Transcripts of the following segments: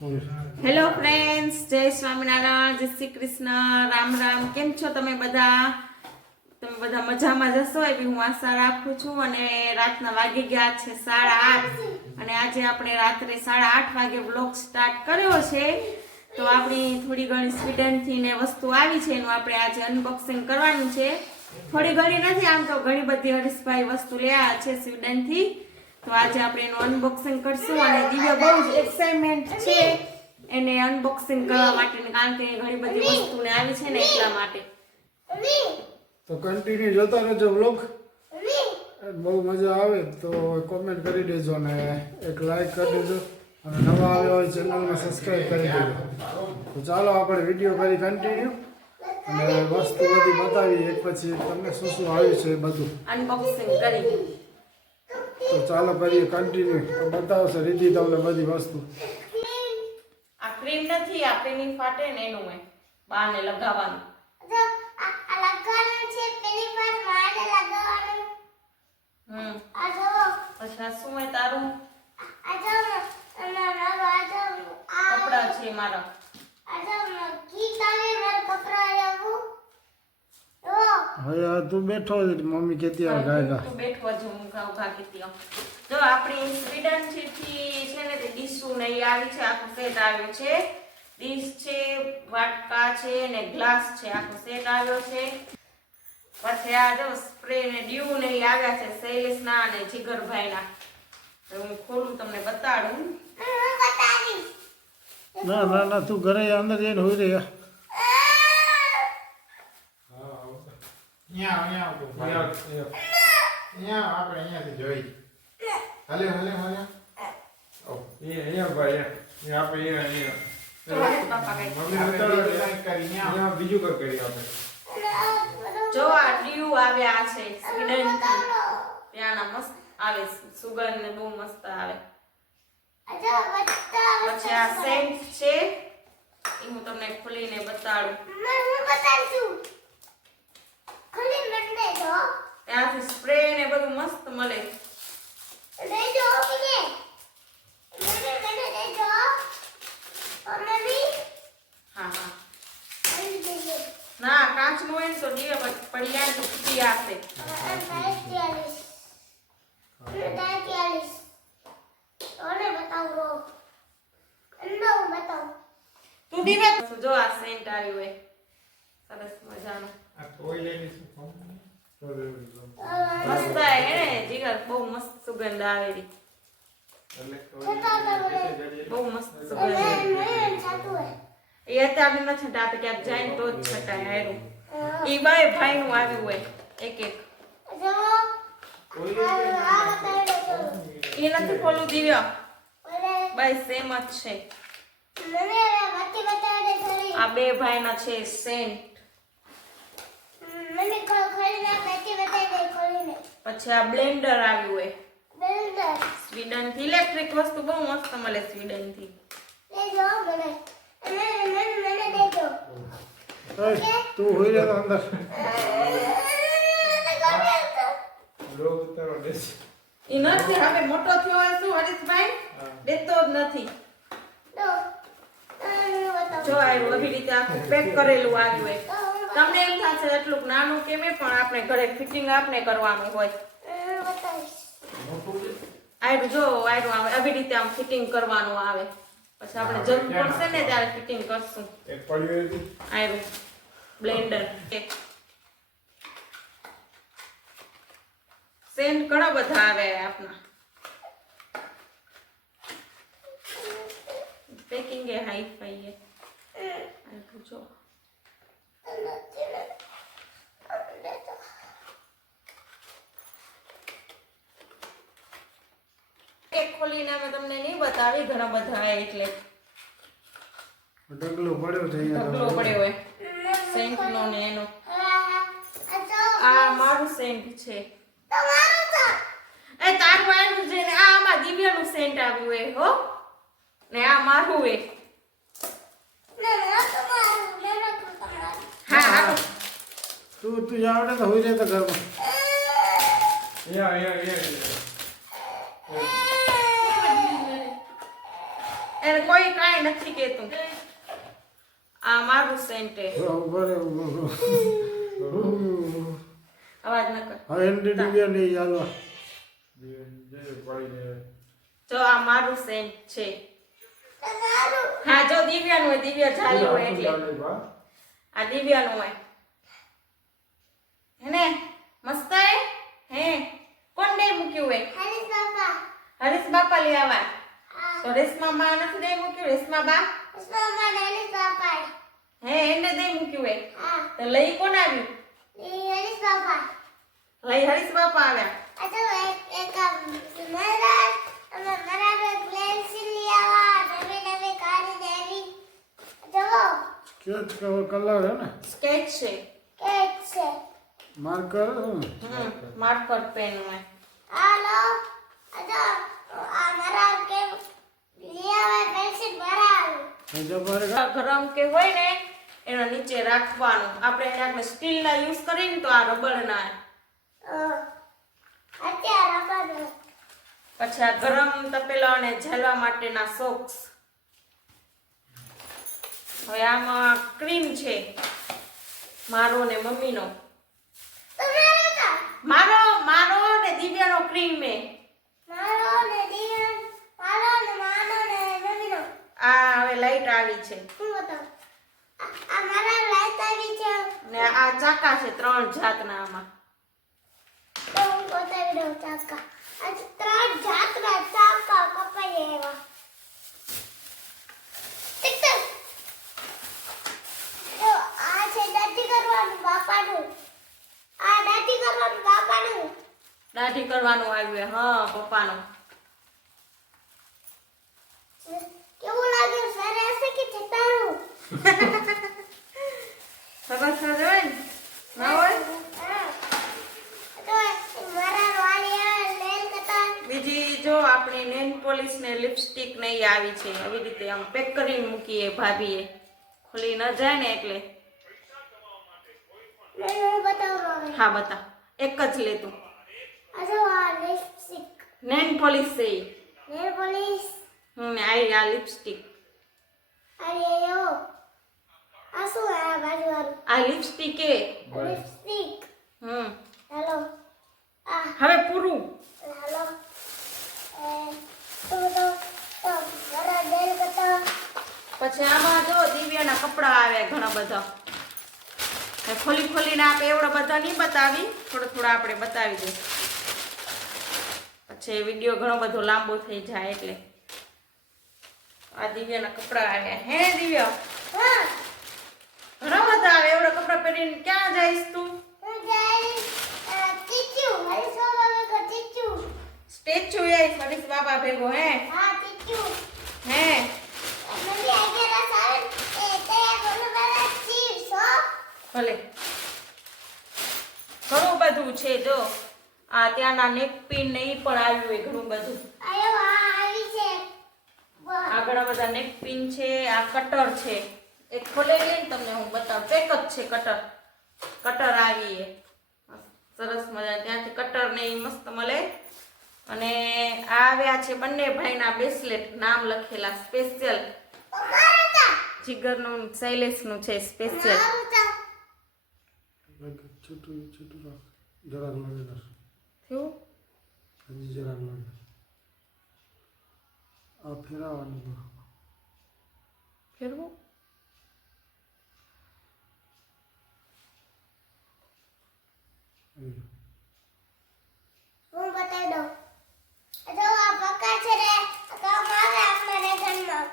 Hello friends, જય સ્વામિનારાયણ, જય શ્રી કૃષ્ણ, રામ રામ. કેમ છો તમે બધા? તમે બધા મજામાં જશો એવી હું આશા રાખું છું. અને રાતના વાગી ગયા છે 8:30 અને આજે આપણે રાત્રે 8:30 વાગે વ્લોગ સ્ટાર્ટ કર્યો છે. તો આપણી થોડી ઘણી સ્વીડનથી ને વસ્તુ આવી છે, એનું આપણે આજે અનબોક્સિંગ કરવાનું છે. થોડી ઘણી નથી, આમ તો ઘણી બધી હરીશભાઈ વસ્તુ લેવા છે સ્વીડનથી. તો આજે આપણે એનું અનબોક્સિંગ કરશું અને દિવ્ય બહુ જ એક્સાઇટમેન્ટ છે એને અનબોક્સિંગ કરવા માટે, કારણ કે ઘણી બધી વસ્તુને આવી છે ને એટલા માટે. તો કન્ટિન્યુ જોતા રહેજો વ્લોગ. બહુ મજા આવે તો કોમેન્ટ કરી દેજો અને એક લાઈક કરી દેજો અને નવા આવ્યા હોય ચેનલને સબસ્ક્રાઈબ કરી દેજો. તો ચાલો આપણે વિડીયો કરી કન્ટિન્યુ અને વસ્તુ બધી બતાવી એક પછી એક તમને શું શું આવ્યું છે એ બધું અનબોક્સિંગ કરી. તો ચાલો કરીએ કન્ટિન્યુ. બતાવશે રીધી તમને બધી વસ્તુ. આ ક્રીમ નથી, આ પેની ફાટે ને એનું હે બાને લગાવવાનું. પછી આ શું હે તારું? કપડા છે મારા. હવે તું બેઠો મમ્મી કેતી આવે ગાયગા. તું બેઠો જ હું ઘાવ ભાગીતી આવ. જો આપણી સ્વીડન થી છે ને તે ડીશુ ને ઈ આવી છે, આખું સેટ આવ્યું છે. ડીશ છે, વાટકા છે ને ગ્લાસ છે, આખો સેટ આવ્યો છે. પછી આ જો સ્પ્રે ને ડ્યુ ને ઈ આવ્યા છે શૈલેષના અને જીગરભાઈના. તો હું ખોલું તમને બતાડું. ના ના ના તું ઘરે અંદર જઈને હોઈ રહ્યા. અહીંયાથી જોઈ હલે હલે હલે અહીંયા ભાઈ આપણે પાપા કઈ બીજું કઈ કરી આપણે જો આ ડ્યુ આવ્યા છે સ્વીડન થી. ત્યાંના મસ્ત આવે, સુગંધ ને બહુ મસ્ત આવે. પછી આ સેન્ટ છે, એ હું તમને ખોલીને બતાડું. ત્યાંથી સ્પ્રે ને બધું મસ્ત મળે. હા હા ના, કાચનું હોય ને તો દીવે પડી જાય તો ફૂટી જશે. તું દીવે જો આ સેન્ટ આવ્યું હોય સરસ મજાનું. આ ટોય લઈને શું કામ મસ્ત હે ને જીગર, બહુ મસ્ત સુગંધ આવેલી. બહુ મસ્ત સુગંધ. એ અત્યારે નથી છટા, આપણે ક્યાંક જાય ને તો જ છટાય. આવ્યું એ બાય ભાઈ નું આવ્યું હોય એક એક. એ નથી ખોલું દિવ્ય, બાય સેમ જ છે. આ બે ભાઈ ના છે સેન્ટ. પછી આ બ્લેન્ડર આવ્યું હોય સ્વીડન થી. ઇલેક્ટ્રિક વસ્તુ બહુ મસ્ત મળે સ્વીડન થી. તું હોઈ રહ્યા અંદર. લોગ ઉતારો દેશ એ નથી, હવે મોટો થયો હોય શું હરીશભાઈ દેતો જ નથી. જો આવ્યું આવી રીતે આખું પેક કરેલું આવ્યું હોય. તમને એમ થશે એટલું નાનું કેમ, પણ આપણે ઘરે ફિટિંગ આપણે કરવાનું હોય. આવ્યું જો આવ્યું આવી રીતે આમ ફિટિંગ કરવાનું આવે. પછી આપણે જરૂર પડશે ને ત્યારે ફિટિંગ કરશું. એક પડ્યું હતું આવ્યું બ્લેન્ડર. સેન્ટ ઘણા બધા આવે આપના. પેકિંગ એ હાઈ ફાઈ છે. આવ્યું જો એક ખોલીને અમે તમને નહીં બતાવી, ઘણા બધા આવે એટલે ઢગલો પડ્યો છે ઢગલો અહીંયા. પડ્યો હોય સેન્ટ નો ને એનો. આ મારું સેન્ટ છે. એ તારું આવ્યું છે ને આ આમાં દિવ્યનું સેન્ટ આવ્યું હોય હો ને આ મારું હોય. હા હા તું આવડે તો હોઈ રહ્યા ઘરમાં. અહીંયા એને કોઈ કાંઈ નથી કહેતું. આ મારું સેન્ટ છે. ઉભો રે, ઉભો. અવાજ ન કર. હા એન્ટ્રી ડિવિઝન નહીં ચાલવા. જો આ મારું સેન્ટ છે. હા જો દિવ્યાનું હોય, દિવ્યા ચાલ્યું હોય એટલે આ દિવ્યાનું હોય. હેને મસ્ત હે કોણ દે મૂક્યું હોય? હરીશ બાપા લઈ આવા. તો રેશમા બા નથી દઈ મૂક્યું? રેશમા બા હે એને દઈ મૂક્યું હોય. તો લઈ કોણ આવ્યું? લઈ હરીશ બાપા આવ્યા. સ્કેચ કલર હે ને, સ્કેચ છે. માર્કર માર્કર પેન હોય. ગરમ કે હોય ને એનો નીચે રાખવાનું. આપણે સ્ટીલના યુઝ કરીને તો આ રબરના. પછી આ ગરમ તપેલાને ઝાલવા માટેના સોક્સ. હવે આમાં ક્રીમ છે મારો ને મમ્મીનો. મારો ને દિવ્યાનો ક્રીમ હે. આ હવે લાઈટ આવી છે ને આ ચાકા છે 3 જાતના. આમાં દાઢી કરવાનું આવ્યું. હા પપ્પાનું. કેવું લાગે? સરસ કે છતારું? સરસ જ હોય ને? ના હોય? બીજી જો આપણી નેલ પોલિશ ને લિપસ્ટિક ને ઈ આવી છે. આવી રીતે આમ પેક કરીને મૂકીએ ભાભીએ. ખુલી ન જાય ને એટલે. હા બતા. એક જ લે તું. નેલ પોલિશ છે ઈ. આ લિપસ્ટિક. આ લિપસ્ટિક એ. હવે પૂરું. પછી આમાં જો દિવ્યાના કપડા આવ્યા ઘણા બધા. ખોલીને આપણે એવડા બધા નહીં બતાવી, થોડા આપણે બતાવી દઈએ. પછી વિડીયો ઘણો બધો લાંબો થઈ જાય એટલે. આ દિવ્યાના કપડા આવ્યા. હે દિવ્યા ઘણા બધા આવે. એવડા કપડા પહેરીને ક્યાં જઈશ તું? સ્ટેચ્યુ એ હરીશ બાબા ભેગો. હે હે ભલે ઘણું બધું છે. જો આ ત્યાંના નેકપિન ને ઈ પણ આવ્યું હોય ઘણું બધું. આ ઘણા બધા નેકપિન છે. આ કટર છે. એક ખોલેલી ને તમને હું બતાવું. પેક જ છે કટર આવી. સરસ મજા. ત્યાંથી કટર ને ઈ મસ્ત મળે. અને આ આવ્યા છે બંને ભાઈના બ્રેસલેટ નામ લખેલા સ્પેશિયલ. જીગરનું શૈલેષનું છે સ્પેશિયલ. છૂટું રાખ. જરાક લાગે થયું હજી જરાક લાગે. આ ફેરવવાનું ફેરવું. હું બતાવી દઉં. તો આ પક્કા છે રે કામ આવે આપણે ઘરમાં.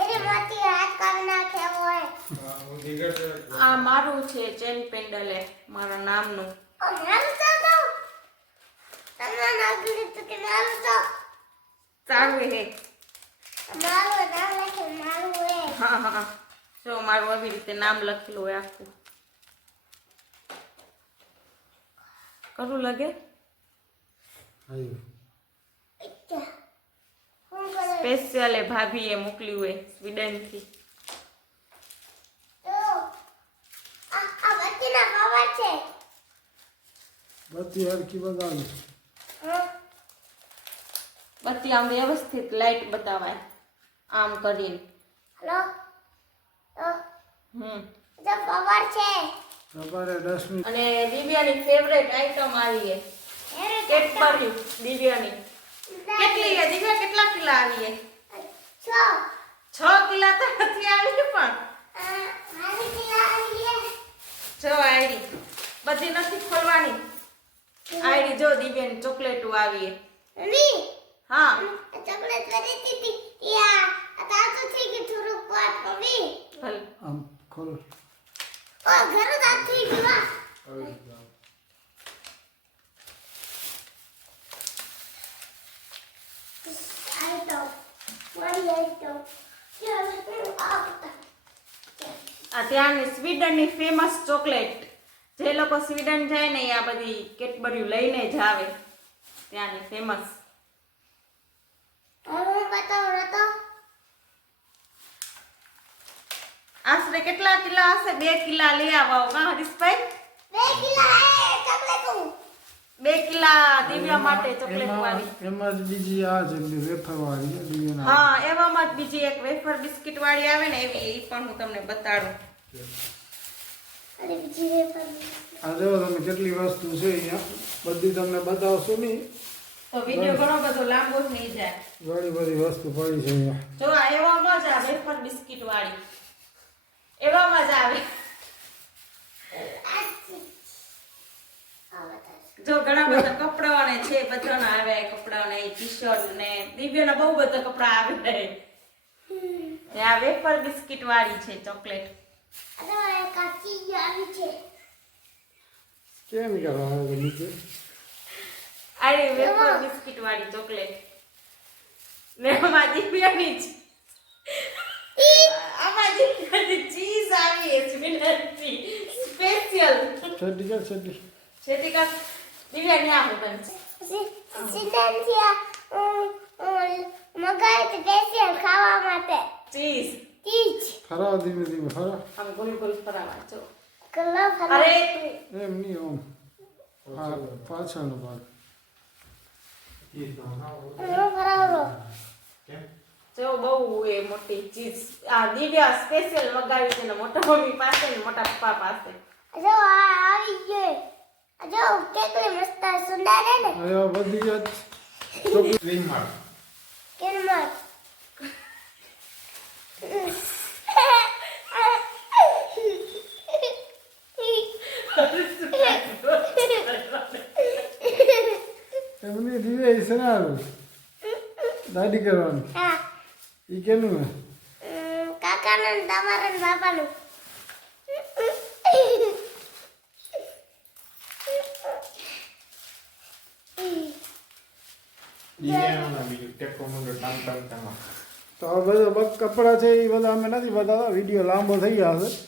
એની મોટી હાથ કાઢી નાખે હોય. આ મારું છે ચેન પેન્ડલ એ મારા નામનું. મારું તો દઉં. તમને નાગલી તો કે મારું તો સારું હે. મારું નામ લખે મારું હે. હા જો મારું આવી રીતે નામ લખેલું હોય આખું. કરું લાગે? સ્પેશિયલ એ ભાભીએ મોકલ્યું હોય સ્વીડનથી. તો આ બત્તીના કવર છે. બત્તી હરખી બતાવી. બત્તી આમ વ્યવસ્થિત લાઈટ બતાવાય. આમ કરીને હલો હમ જો પવાર છે સવારે 10 મિનિટ અને દિવ્યાની ફેવરેટ આઈટમ આવી છે કેડબરી દિવ્યાની કેટલી છે દિવ્યા કેટલા કિલા આવી છે 6 કિલા તો નથી આવી પણ મારી કિલા જો આઈડી બધી નથી ખોલવાની આઈડી જો દિવ્યાની ચોકલેટો આવી છે ની હા ચોકલેટ વધી હતી યા તાતો થઈ કે થોડુંક વાત કવી ભલે આમ ખોલ ઓ ઘર દાત થઈ ગયું આઈ તો મારી આઈ તો આ ત્યાંની સ્વીડનની ફેમસ ચોકલેટ જે લોકો સ્વીડન જાય ને આ બધી કેડબરી લઈને જ આવે ત્યાંની ફેમસ હું બતાવું તો આશરે કેટલા કિલા હશે 2 કિલા લઈ આવો કા હરીશભાઈ 2 કિલા હે ચોકલેટ 2 કિલા દિવ્યા માટે ચોકલેટ વાળી એમાં જ બીજી આ છે વેફર વાળી છે દિવ્યાના હા એવામાં જ બીજી એક વેફર બિસ્કિટ વાળી આવે ને એવી એ પણ હું તમને બતાડું અરે બીજી વેફર આ જો તમે કેટલી વસ્તુ છે અહીંયા બધી તમને બતાવશો નહીં તો વિડિયો ઘણો બધો લાંબો થઈ જાય ઘણી બધી વસ્તુ પડી છે અહીંયા જો આ એવામાં જ આ વેફર બિસ્કિટ વાળી એવામાં જ આવે જો ઘણા બધા કપડાઓ ને છે બધાના આવે કપડાઓ ને ટી-શર્ટ ને દિવ્યાના બહુ બધા કપડા આવે ને આ વેફર બિસ્કિટ વાળી છે ચોકલેટ અરે કાચી આવી છે કેમ કરવા નીચે આ વેફર બિસ્કિટ વાળી ચોકલેટ ને આમાં દિવ્યાની આમાં દિવ્યાની ચીઝ આવી છે સ્વીડનથી સ્પેશિયલ છડી કર છડી છેટી કા દિવ્યા ન્યા હું બનશે સિદ્ધાંતિયા મગાઈ તે સ્પેશિયલ ખાવા માટે ચીઝ ટીચ ફરાવ ધીમે ધીમે ફરાવ આમ ગોલ ગોલ ફરાવા જો કલો ફરા અરે તું એમ નહીં ઓમ હા પાછળનો ભાગ હું ફરાવરો જો બહુ એ મોટી ચીઝ આ દિવ્યા સ્પેશિયલ મગાવી છે ને મોટા મમ્મી પાસે ને મોટા પપ્પા પાસે જો આ આવી ગયો જો કેટલી મસ્ત સુંદર હે ને હવે આ બધી જ ચોકલેટ ક્રીમર કેરમર એમની દિવે છે ને આવું દાદી કરવાનું હા ઈ કેનું હે કાકાના ને તમારા ને બાપાનું ઈએના બીજું ટેકો મુંડો ટામ ટામ ટામ તો આ બધા કપડાં છે એ બધા અમે નથી બતાવતા વિડીયો લાંબો થઈ જશે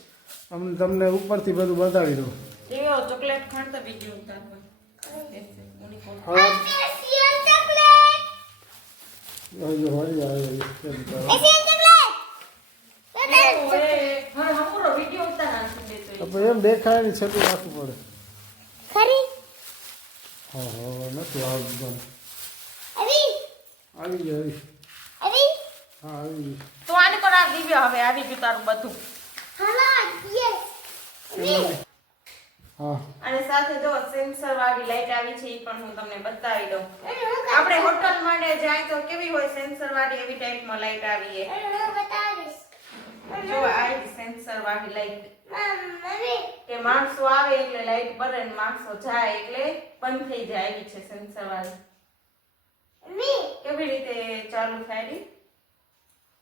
અમને તમને ઉપરથી બધું બતાવી દઉં દિવ્યો ચોકલેટ ખાણ તો બીજું ઉતાર હવે સ્પેશિયલ ચોકલેટ હજુ હોય આવે સ્પેશિયલ ચોકલેટ હા હમરો વિડિયો ઉતાર નાખી દેતો આપણે એમ દેખાય ને છેટું રાખવું પડે ખરી હા હા નથી આવતું આવી આવી ગઈ આવી આવી હા આવી ગઈ તો આને પર આ દિવ્ય હવે આવી ગયું તારું બધું હાલા યસ હા અને સાથે જો સેન્સર વાળી લાઈટ આવી છે એ પણ હું તમને બતાવી દઉં અને હું આપણે હોટલ માટે જાય તો કેવી હોય સેન્સર વાળી એવી ટાઈપમાં લાઈટ આવી છે બતાવીશ જો આ સેન્સર વાળી લાઈટ મમ્મી કે માણસો આવે એટલે લાઈટ બળે ને માણસો જાય એટલે બંધ થઈ જાય એવી છે સેન્સર વાળી મમ્મી કેવી રીતે ચાલુ થાય રી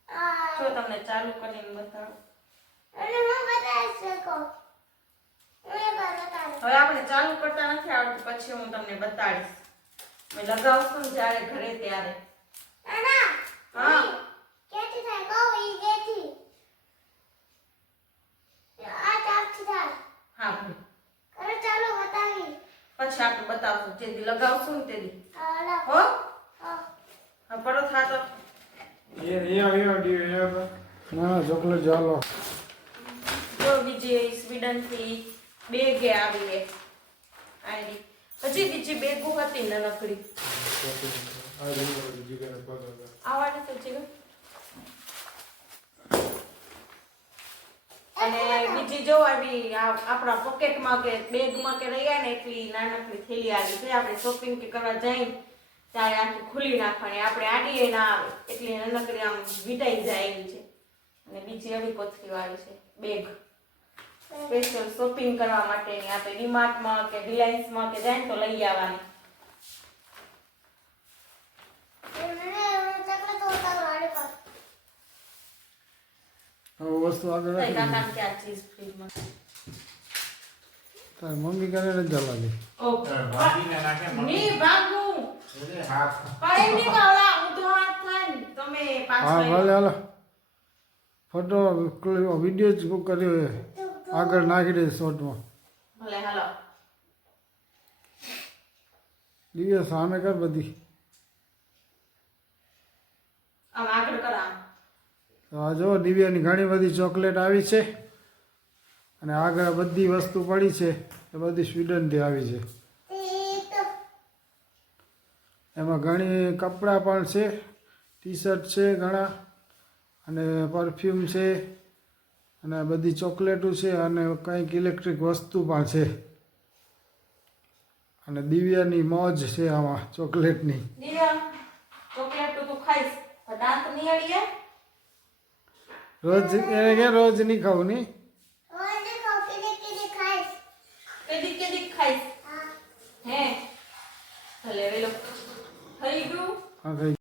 આ જો તમને ચાલુ કરીને બતાવું અને હું બતાવીશ શકો હું એક વાર બતાવીશ હવે આપણે ચાલુ કરતા નથી આવડતું પછી હું તમને બતાડીશ મેં લગાવશું ને જ્યારે ઘરે ત્યારે નાના હા. કેટી થાય કહો ઈ કેટી આ ચાપથી થાય હા ભાઈ કરે ચાલો બતાવી પછી આપણે બતાવશું જેથી લગાવશું ને તેથી હાલો હો હા હા પડો થા તો ના ચોકલેટ ચાલો જો બીજી સ્વીડનથી બેગ આવી છે આયરી હજી બીજી બેગો હતી નાનકડી આવવાની તો જીગર બીજી જો આવી આપણા પોકેટમાં કે બેગમાં કે રહી જાય ને એટલી નાનકડી થેલી આવી છે. આપણે શોપિંગ કે કરવા જઈએ ત્યારે આખી ખુલી નાખવાની, આપણે આડીએ ના આવે એટલી નાનકડી આમ વિટાઈ જાય એવી છે. અને બીજી આવી કોથળીઓ આવી છે બેગ, સ્પેશિયલ શોપિંગ કરવા માટેની. આપણે ડીમાર્ટમાં કે રિલાયન્સમાં કે જાય ને તો લઈ આવવાની. હવે વસ્તુ આગળ તઈ રાખી દીધી. કાકાને કે આ ચીઝ ફ્રીજમાં. તારી મમ્મી કરે ને જલાલી. ઓ ભાગીને નાખે ની ભાગું મને હાથ પણ એમ નહીં કાવડા ઊંધો હાથ થાય ને તમે હા પાછળ ભલે હાલો ફોટો વિડીયો જ કર્યો એ આગળ નાખી દે શોર્ટમાં. ભલે હાલો. દિવ્ય સામે કર બધી. આમ આગળ કરા. તો આ જો દિવ્યાની ઘણી બધી ચોકલેટ આવી છે અને આગળ બધી વસ્તુ પડી છે એ બધી સ્વીડનથી આવી છે. એમાં ઘણી કપડાં પણ છે, ટી શર્ટ છે ઘણા, અને પરફ્યુમ છે, અને આ બધી ચોકલેટો છે, અને કંઈક ઇલેક્ટ્રિક વસ્તુ પણ છે. અને દિવ્યાની મોજ છે આમાં ચોકલેટની. દિવ્યા ચોકલેટ તો તું ખાઈશ પણ દાંત નહીં અડીએ. રોજ એને કે રોજ નહીં ખાવું નહીં. કેદી કેદી ખાઈશ હે ભલે વેલો થઈ ગયું. હા થઈ